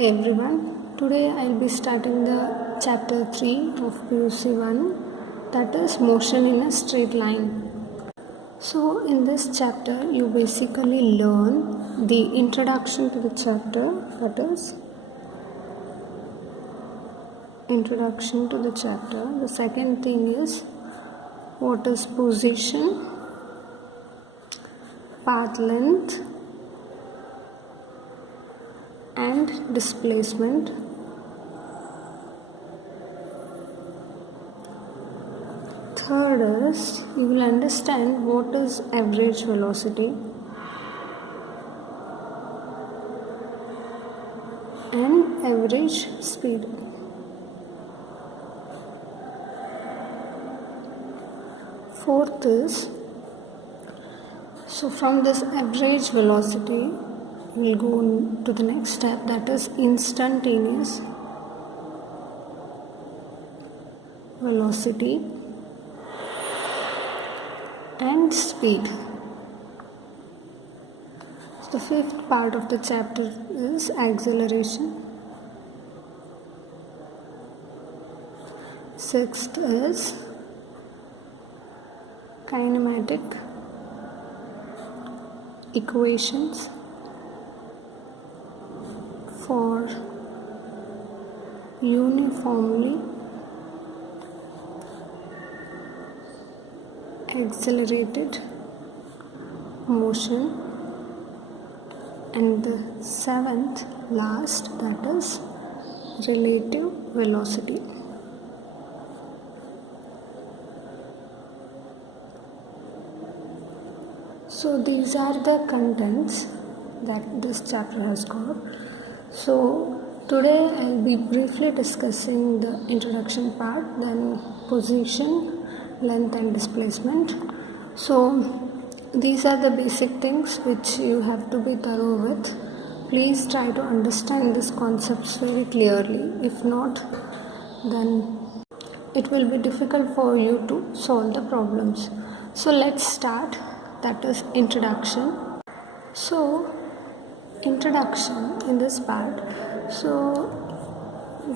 Hi everyone. Today I'll be starting the chapter 3 of PUC 1, that is motion in a straight line. So in this chapter you basically learn the introduction to the chapter, that is introduction to the chapter. The second thing is what is position, path length and displacement. Third is you will understand what is average velocity and average speed. Fourth is, so from this average velocity we'll go to the next step, that is instantaneous velocity and speed. So the fifth part of the chapter is acceleration. Sixth is kinematic equations for uniformly accelerated motion, and the seventh last, that is relative velocity. So these are the contents that this chapter has got. So today I'll be briefly discussing the introduction part, then position, length and displacement. So these are the basic things which you have to be thorough with. Please try to understand these concepts very clearly. If not, then it will be difficult for you to solve the problems. So let's start, that is introduction. So introduction in this part. So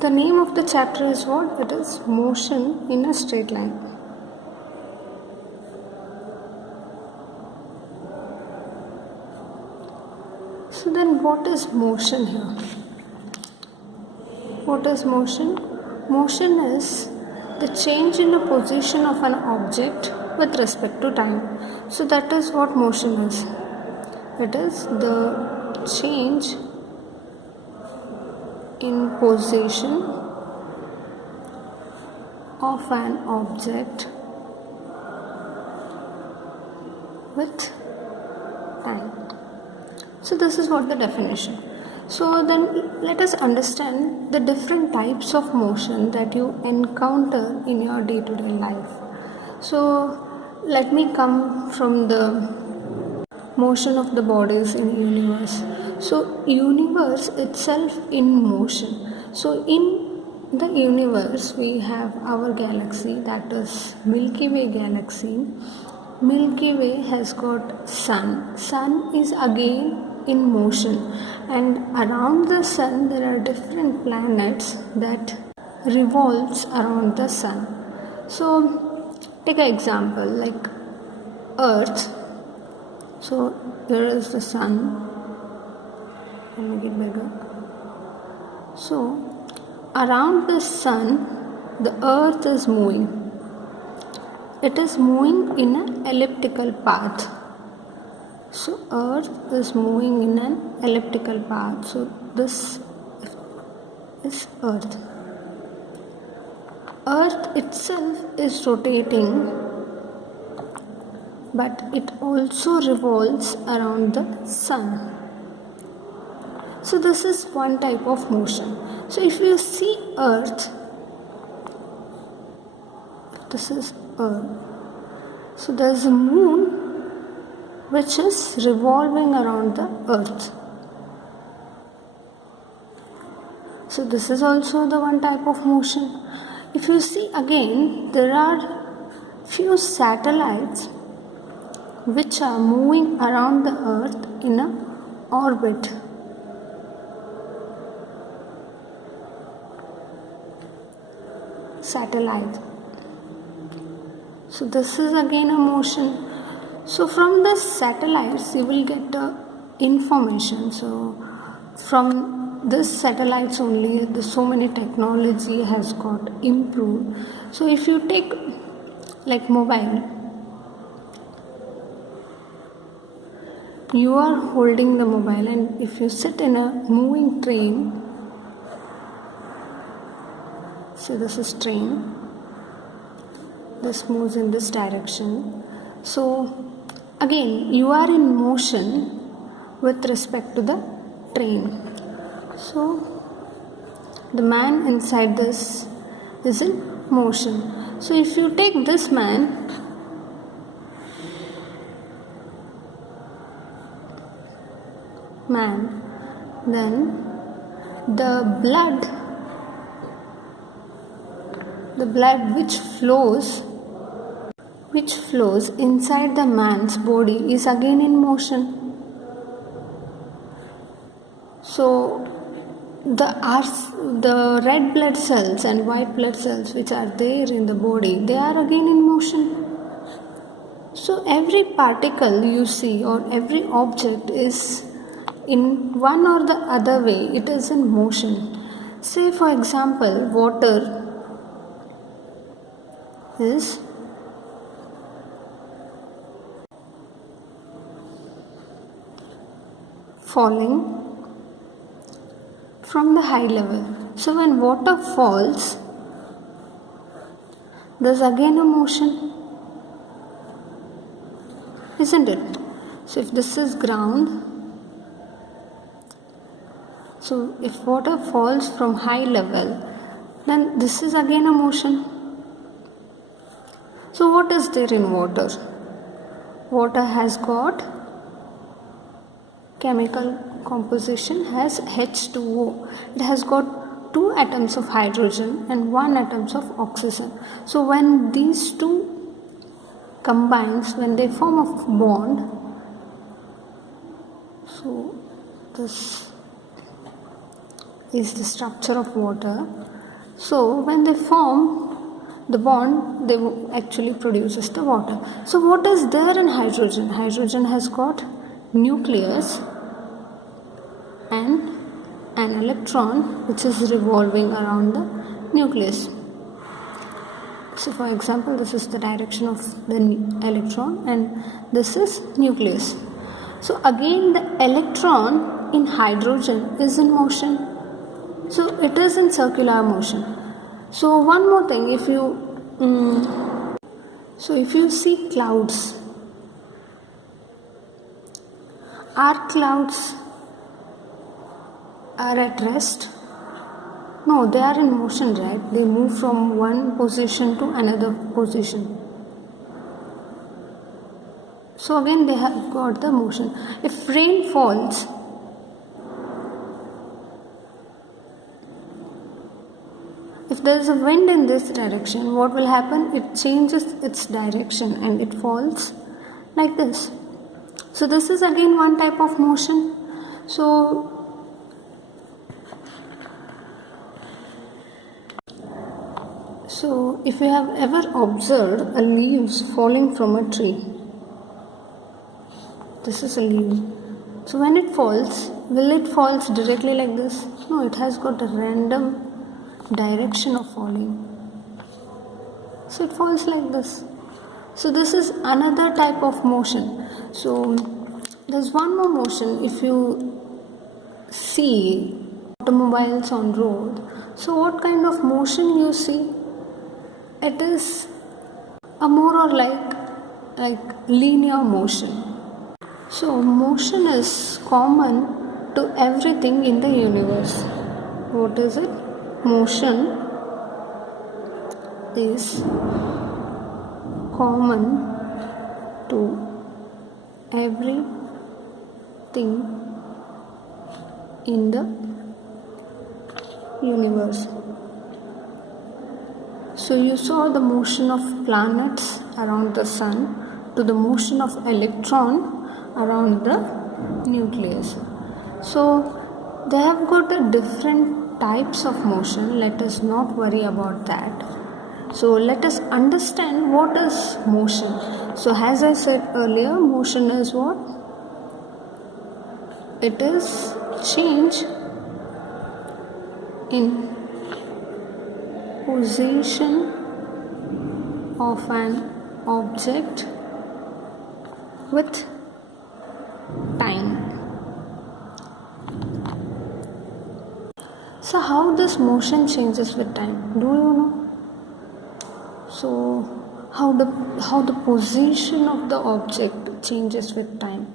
the name of the chapter is what? It is motion in a straight line. So then what is motion here? What is motion? Motion is the change in the position of an object with respect to time. So that is what motion is. It is the change in position of an object with time. So this is what the definition. So then let us understand the different types of motion that you encounter in your day-to-day life. So let me come from the motion of the bodies in universe. So universe itself in motion. So in the universe we have our galaxy, that is Milky Way galaxy. Milky Way has got sun. Sun is again in motion, and around the sun there are different planets that revolves around the sun. So take an example like Earth. So here is the sun. I'll make it bigger. So around the sun the earth is moving. It is moving in an elliptical path. So earth is moving in an elliptical path. So this is earth. Earth itself is rotating, but it also revolves around the sun. So this is one type of motion. So if you see earth, this is earth. So there is a moon which is revolving around the earth. So this is also the one type of motion. If you see again, there are few satellites which are moving around the earth in a orbit. satellite. So this is again a motion. So from the satellites you will get the information. So from this satellites only so many technology has got improved. So if you take like mobile, you are holding the mobile, and if you sit in a moving train, so this is train, this moves in this direction. So again you are in motion with respect to the train. So the man inside this is in motion. So if you take this man, then the blood which flows inside the man's body is again in motion. So the red blood cells and white blood cells which are there in the body, they are again in motion. So every particle you see or every object is in one or the other way, it is in motion. Say for example, water is falling from the high level. So when water falls, there's again a motion, isn't it? So if this is ground, so if water falls from high level, then this is again a motion. So what is there in water? Water has got chemical composition has H2O. It has got 2 atoms of hydrogen and 1 atom of oxygen. So when these two combines, when they form a bond, so this is the structure of water. So when they form the bond, they actually produces the water. So what is there in hydrogen? Hydrogen has got nucleus and an electron which is revolving around the nucleus. So for example, this is the direction of the electron and this is nucleus. So again the electron in hydrogen is in motion. So it is in circular motion. So one more thing, if you see clouds, are clouds are at rest? No, they are in motion, right? They move from one position to another position. So again they have got the motion. If rain falls, if there is a wind in this direction, what will happen? It changes its direction and it falls like this. So this is again one type of motion. So if you have ever observed a leaves falling from a tree, this is a leaf. So when it falls, will it fall directly like this? No, it has got a random direction of falling. So it falls like this. So this is another type of motion. So there's one more motion. If you see automobiles on road, so what kind of motion you see? It is a more or like linear motion. So motion is common to everything in the universe. What is it? Motion is common to everything in the universe. So you saw the motion of planets around the sun to the motion of electron around the nucleus. So they have got a different types of motion. Let us not worry about that. So let us understand what is motion. So as I said earlier, motion is what? It is change in position of an object with time. So how this motion changes with time? Do you know? So how the position of the object changes with time.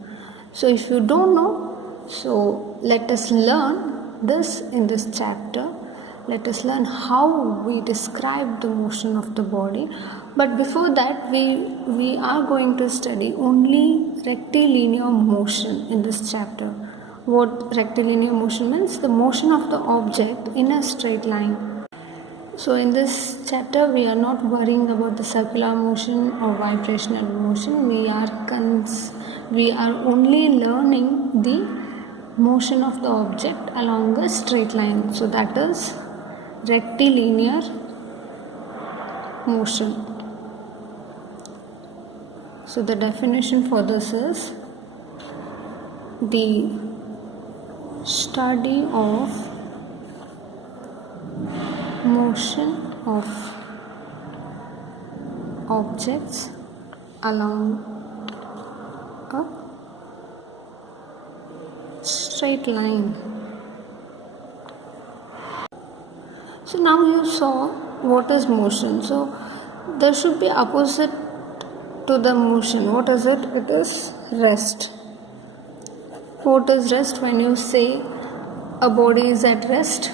So if you don't know, so let us learn this in this chapter. Let us learn how we describe the motion of the body. But before that, we are going to study only rectilinear motion in this chapter. What rectilinear motion means? The motion of the object in a straight line. So in this chapter, we are not worrying about the circular motion or vibrational motion. We are only learning the motion of the object along a straight line. So that is rectilinear motion. So the definition for this is the study of motion of objects along a straight line. So now you saw what is motion. So there should be opposite to the motion. What is it? It is rest. What is rest? When you say a body is at rest,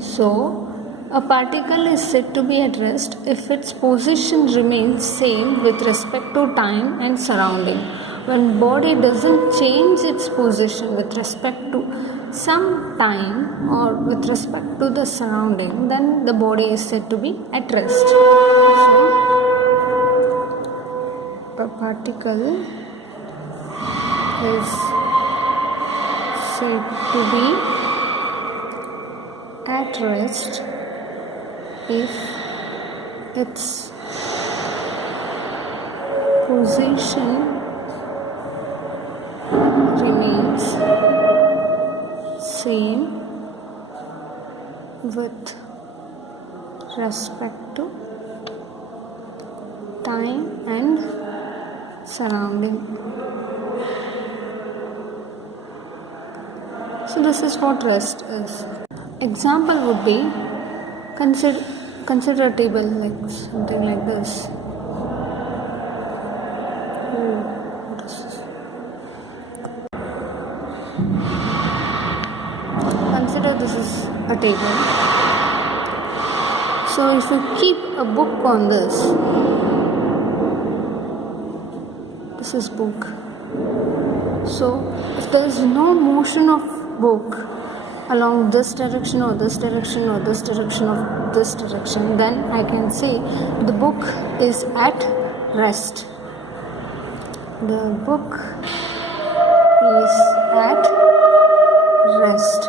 so a particle is said to be at rest if its position remains same with respect to time and surrounding. When body doesn't change its position with respect to some time or with respect to the surrounding, then the body is said to be at rest. So a particle is said to be at rest if its position remains same with respect to time and surrounding. So this is what rest is. Example would be consider a table like something like this. What is this? Consider this is a table. So if you keep a book on this is book. So if there is no motion of book along this direction or this direction or this direction or this direction, then I can say the book is at rest. The book is at rest.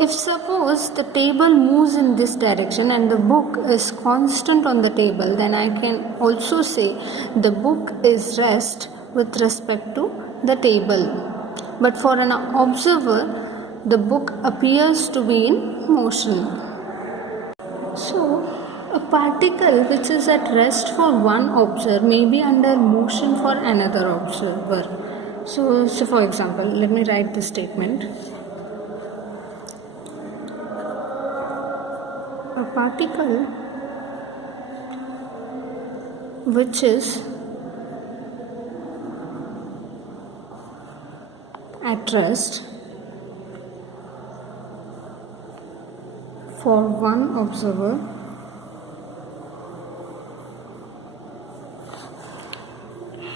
If suppose the table moves in this direction and the book is constant on the table, then I can also say the book is rest with respect to the table. But for an observer, the book appears to be in motion. So, a particle which is at rest for one observer may be under motion for another observer. So for example, let me write this statement. A particle which is at rest for one observer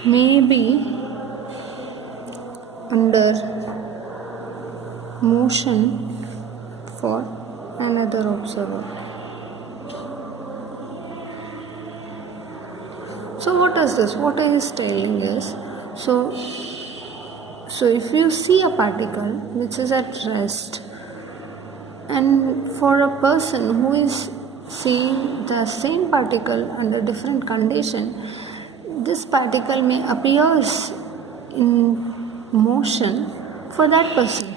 may be under motion for another observer. So what is this? What he is telling is, so if you see a particle which is at rest, and for a person who is seeing the same particle under different condition, this particle may appears in motion for that person.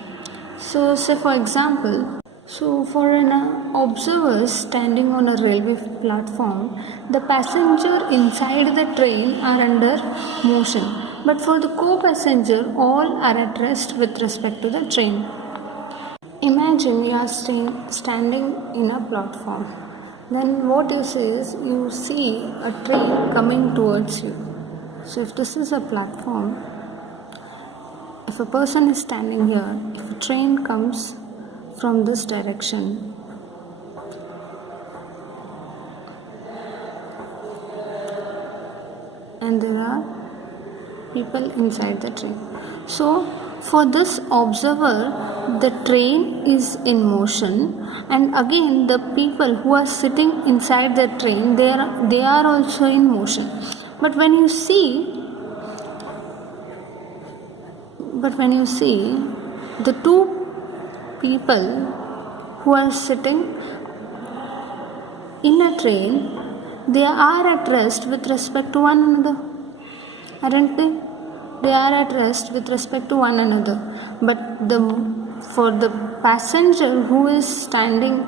So say for example, for an observer standing on a railway platform, the passenger inside the train are under motion, but for the co-passenger, all are at rest with respect to the train. Imagine you are standing in a platform. Then what you see is, you see a train coming towards you. So if this is a platform, if a person is standing here, if a train comes from this direction, and there are people inside the train. So for this observer, the train is in motion, and again the people who are sitting inside the train, they are also in motion. But when you see the two people who are sitting in a train, they are at rest with respect to one another, aren't they? They are at rest with respect to one another. But for the passenger who is standing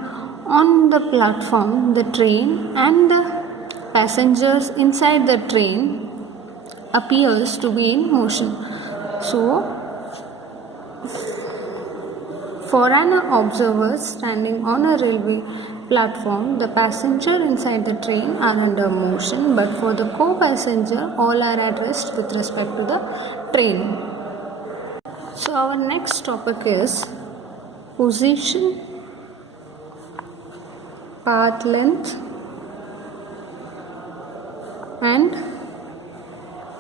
on the platform, the train and the passengers inside the train appears to be in motion. So for an observer standing on a railway platform, the passenger inside the train are under motion, but for the co-passenger, all are at rest with respect to the train. So our next topic is position, path length, and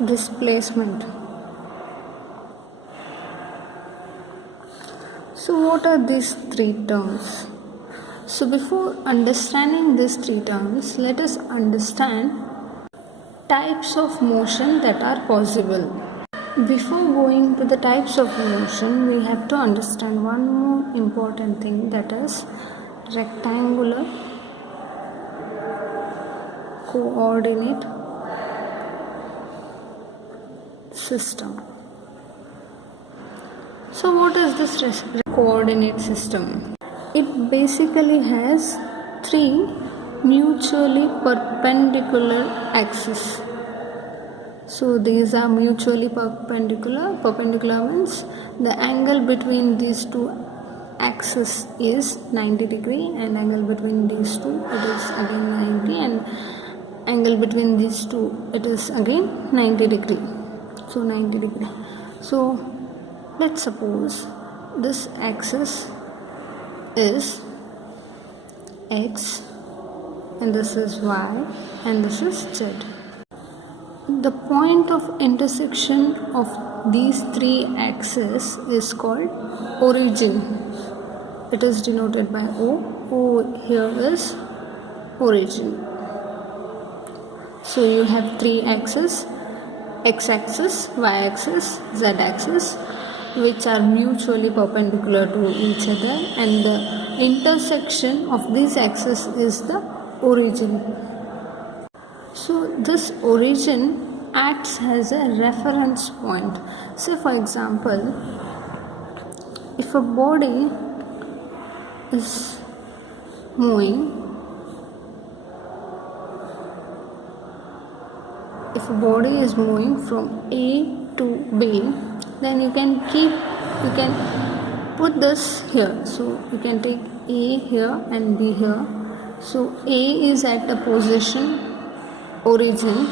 displacement. So what are these three terms? So before understanding these three terms, let us understand types of motion that are possible. Before going to the types of motion, we have to understand one more important thing, that is rectangular coordinate system. So what is this coordinate system? It basically has three mutually perpendicular axes. So these are mutually perpendicular. Perpendicular means the angle between these two axes is 90 degree, and angle between these two it is again 90, and angle between these two it is again 90 degree. So 90 degree. So let's suppose this axis is x, and this is y, and this is z. The point of intersection of these three axes is called origin. It is denoted by O. O here is origin. So you have three axes, x-axis, y-axis, z-axis, which are mutually perpendicular to each other, and the intersection of these axes is the origin. So this origin acts as a reference point. Say for example, if a body is moving, from A to B, then you can put this here. So you can take A here and B here. So A is at the position origin.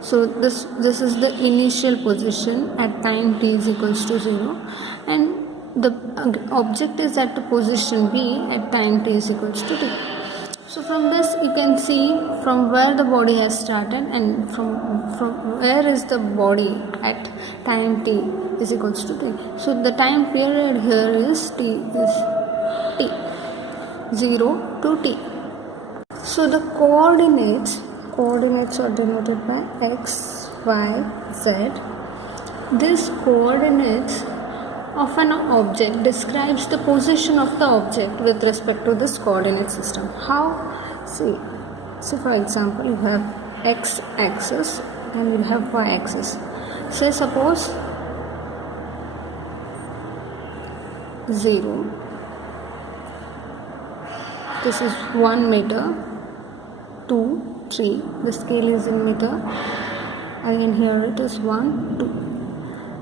So this is the initial position at time t is equals to 0, and the object is at the position B at time t is equals to t. So from this you can see from where the body has started and from where is the body at time t is equals to t. So the time period here is t, 0 to t. So the coordinates are denoted by x, y, z. These coordinates of an object describes the position of the object with respect to this coordinate system. How? See, so for example, you have x-axis and you have y-axis. Say suppose 0. This is 1 meter, 2, 3. The scale is in meter. Again here it is 1, 2.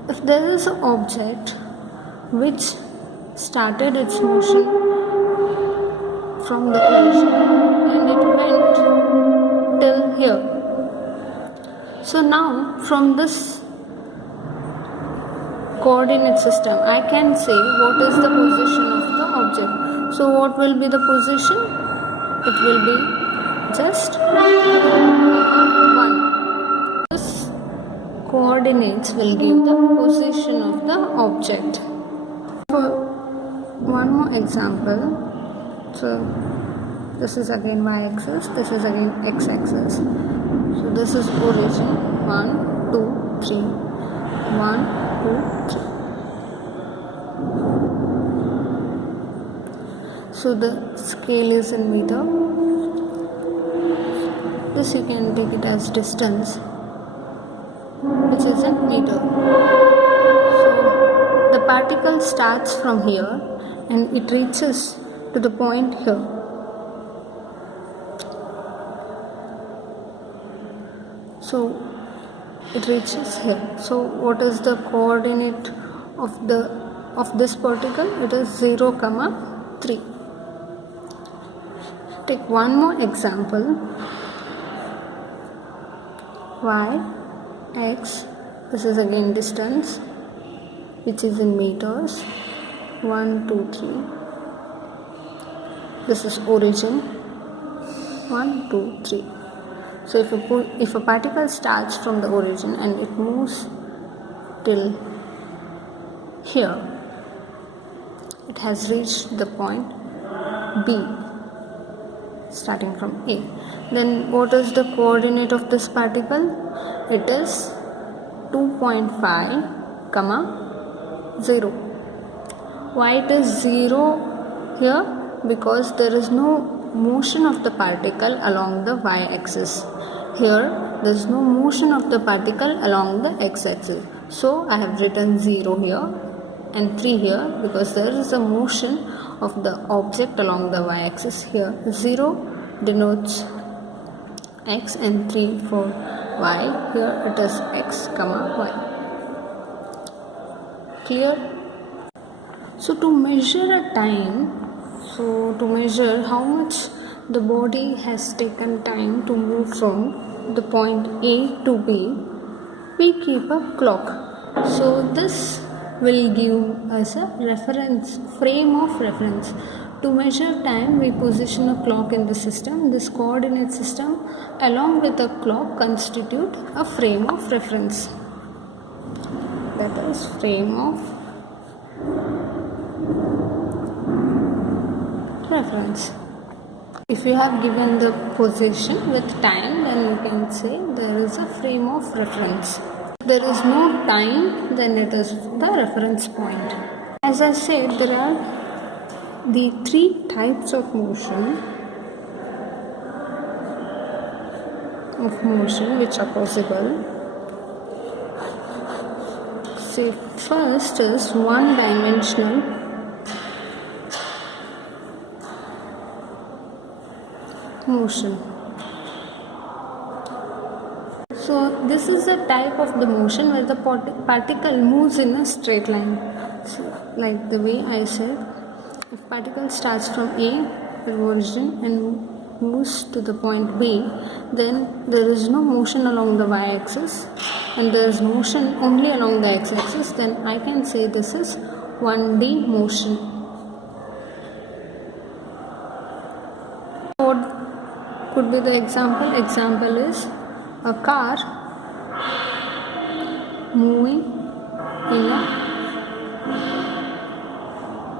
If there is an object which started its motion from the origin and it went till here. So now from this coordinate system I can say what is the position of the object. So what will be the position? It will be just 1. This coordinates will give the position of the object. For one more example, so this is again y-axis, this is again x-axis. So this is origin 1, 2, 3, 1, 2, 3. So the scale is in meter. This you can take it as distance, which is in meter. So the particle starts from here and it reaches to the point here. So it reaches here. So what is the coordinate of this particle? It is 0, 3. Take one more example. Y, x, this is again distance, which is in meters. 1, 2, 3. This is origin. 1, 2, 3. So if a particle starts from the origin and it moves till here, it has reached the point B, starting from A. Then what is the coordinate of this particle? It is 2.5, 0. Why it is 0 here? Because there is no motion of the particle along the y-axis. Here there is no motion of the particle along the x-axis. So I have written 0 here and 3 here because there is a motion of the object along the y-axis here. 0 denotes x and 3 for y. Here it is x, y. Clear? So to measure a time, to measure how much the body has taken time to move from the point A to B, we keep a clock. So this will give us a reference, frame of reference. To measure time, we position a clock in the system. This coordinate system along with the clock constitute a frame of reference. That is frame of reference. If you have given the position with time, then you can say there is a frame of reference. If there is no time, then it is the reference point. As I said, there are the 3 types of motion which are possible. See, first is one-dimensional motion. So this is a type of the motion where the particle moves in a straight line. So, like the way I said, if particle starts from A, the origin, and moves to the point B, then there is no motion along the y-axis and there is motion only along the x-axis, then I can say this is 1D motion. What could be the example? Example is a car moving in a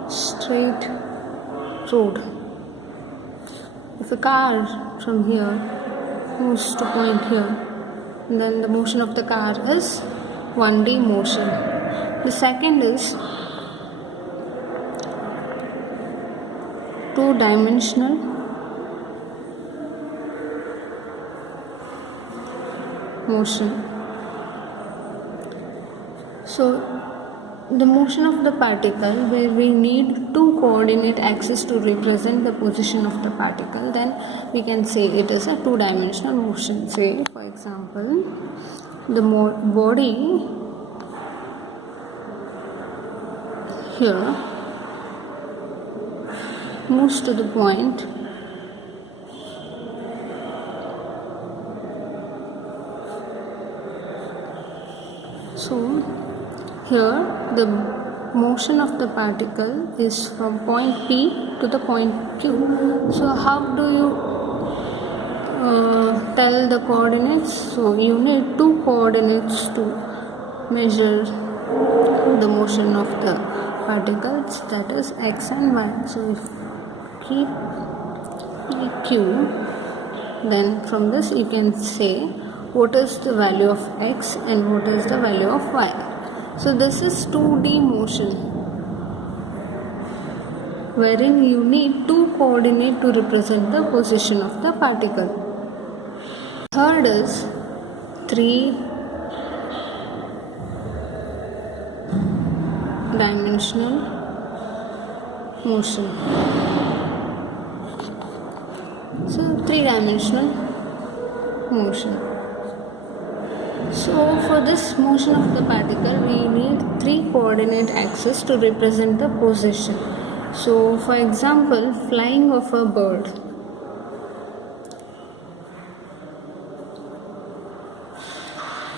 straight road. If a car from here moves to point here, then the motion of the car is 1D motion. The second is two-dimensional motion. So the motion of the particle, where we need two coordinate axes to represent the position of the particle, then we can say it is a two-dimensional motion. Say for example, the body here moves to the point so here the motion of the particle is from point P to the point Q. So how do you tell the coordinates? So you need two coordinates to measure the motion of the particles, that is x and y. So if keep PQ, then from this you can say what is the value of x and what is the value of y. So this is 2D motion, wherein you need two coordinates to represent the position of the particle. Third is 3-dimensional motion. So 3-dimensional motion. So for this motion of the particle, we need three coordinate axes to represent the position. So for example, flying of a bird.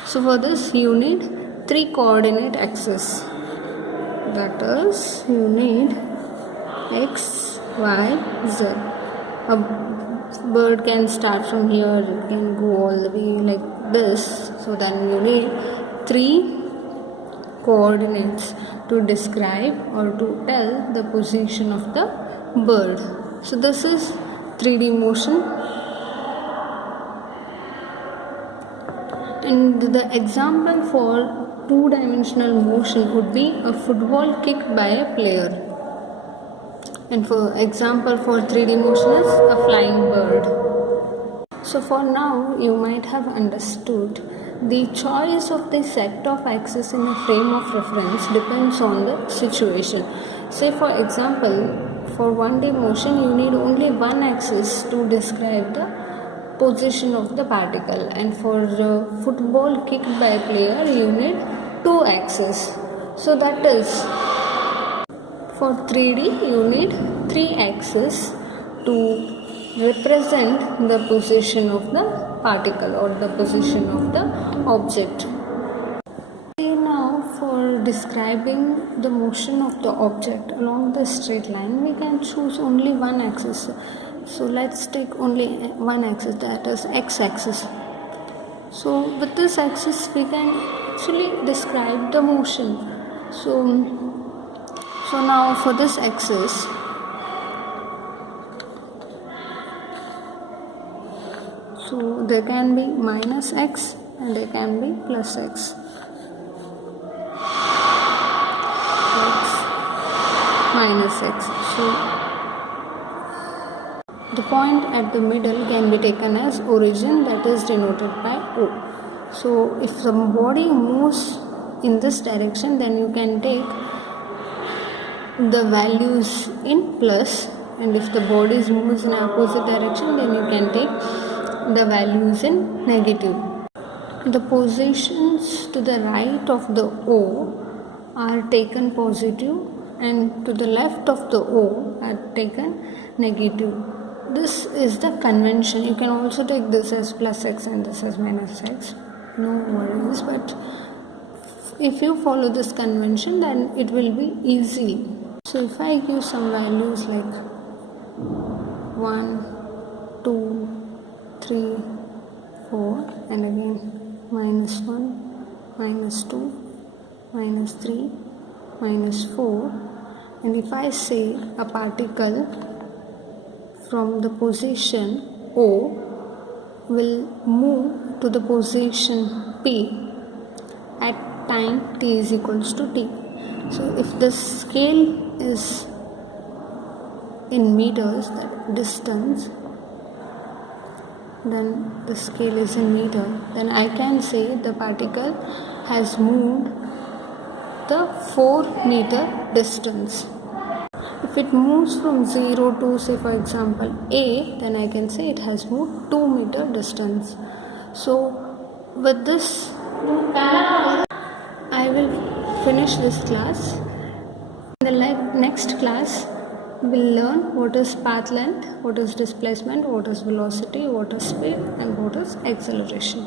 So for this you need three coordinate axes, that is you need x, y, z. A bird can start from here, it can go all the way like this. So then you need three coordinates to describe or to tell the position of the bird. So this is 3D motion. And the example for two-dimensional motion would be a football kicked by a player. And for example for 3D motion is a flying bird. So for now you might have understood the choice of the set of axes in a frame of reference depends on the situation. Say for example, for 1D motion you need only one axis to describe the position of the particle, and for the football kicked by a player you need two axes. So that is, for 3D you need three axes to represent the position of the particle or the position of the object. Now for describing the motion of the object along the straight line, we can choose only one axis. So let's take only one axis, that is x-axis. So with this axis we can actually describe the motion. So now for this axis, so there can be minus x and there can be plus x. Minus x. So the point at the middle can be taken as origin, that is denoted by O. So if the body moves in this direction, then you can take the values in plus, and if the body moves in opposite direction, then you can take the values in negative. The positions to the right of the O are taken positive, and to the left of the O are taken negative. This is the convention. You can also take this as plus x and this as minus x, no worries, but if you follow this convention then it will be easy. So if I give some values like 1, 2, 3, 4 and again minus 1, minus 2, minus 3, minus 4, and if I say a particle from the position O will move to the position P at time t is equals to t. So if the scale is in meters, that distance, then the scale is in meter, then I can say the particle has moved the 4-meter distance. If it moves from 0 to, say for example, A, then I can say it has moved 2-meter distance. So with this I will finish this class. In the next class we'll learn what is path length, what is displacement, what is velocity, what is speed, and what is acceleration.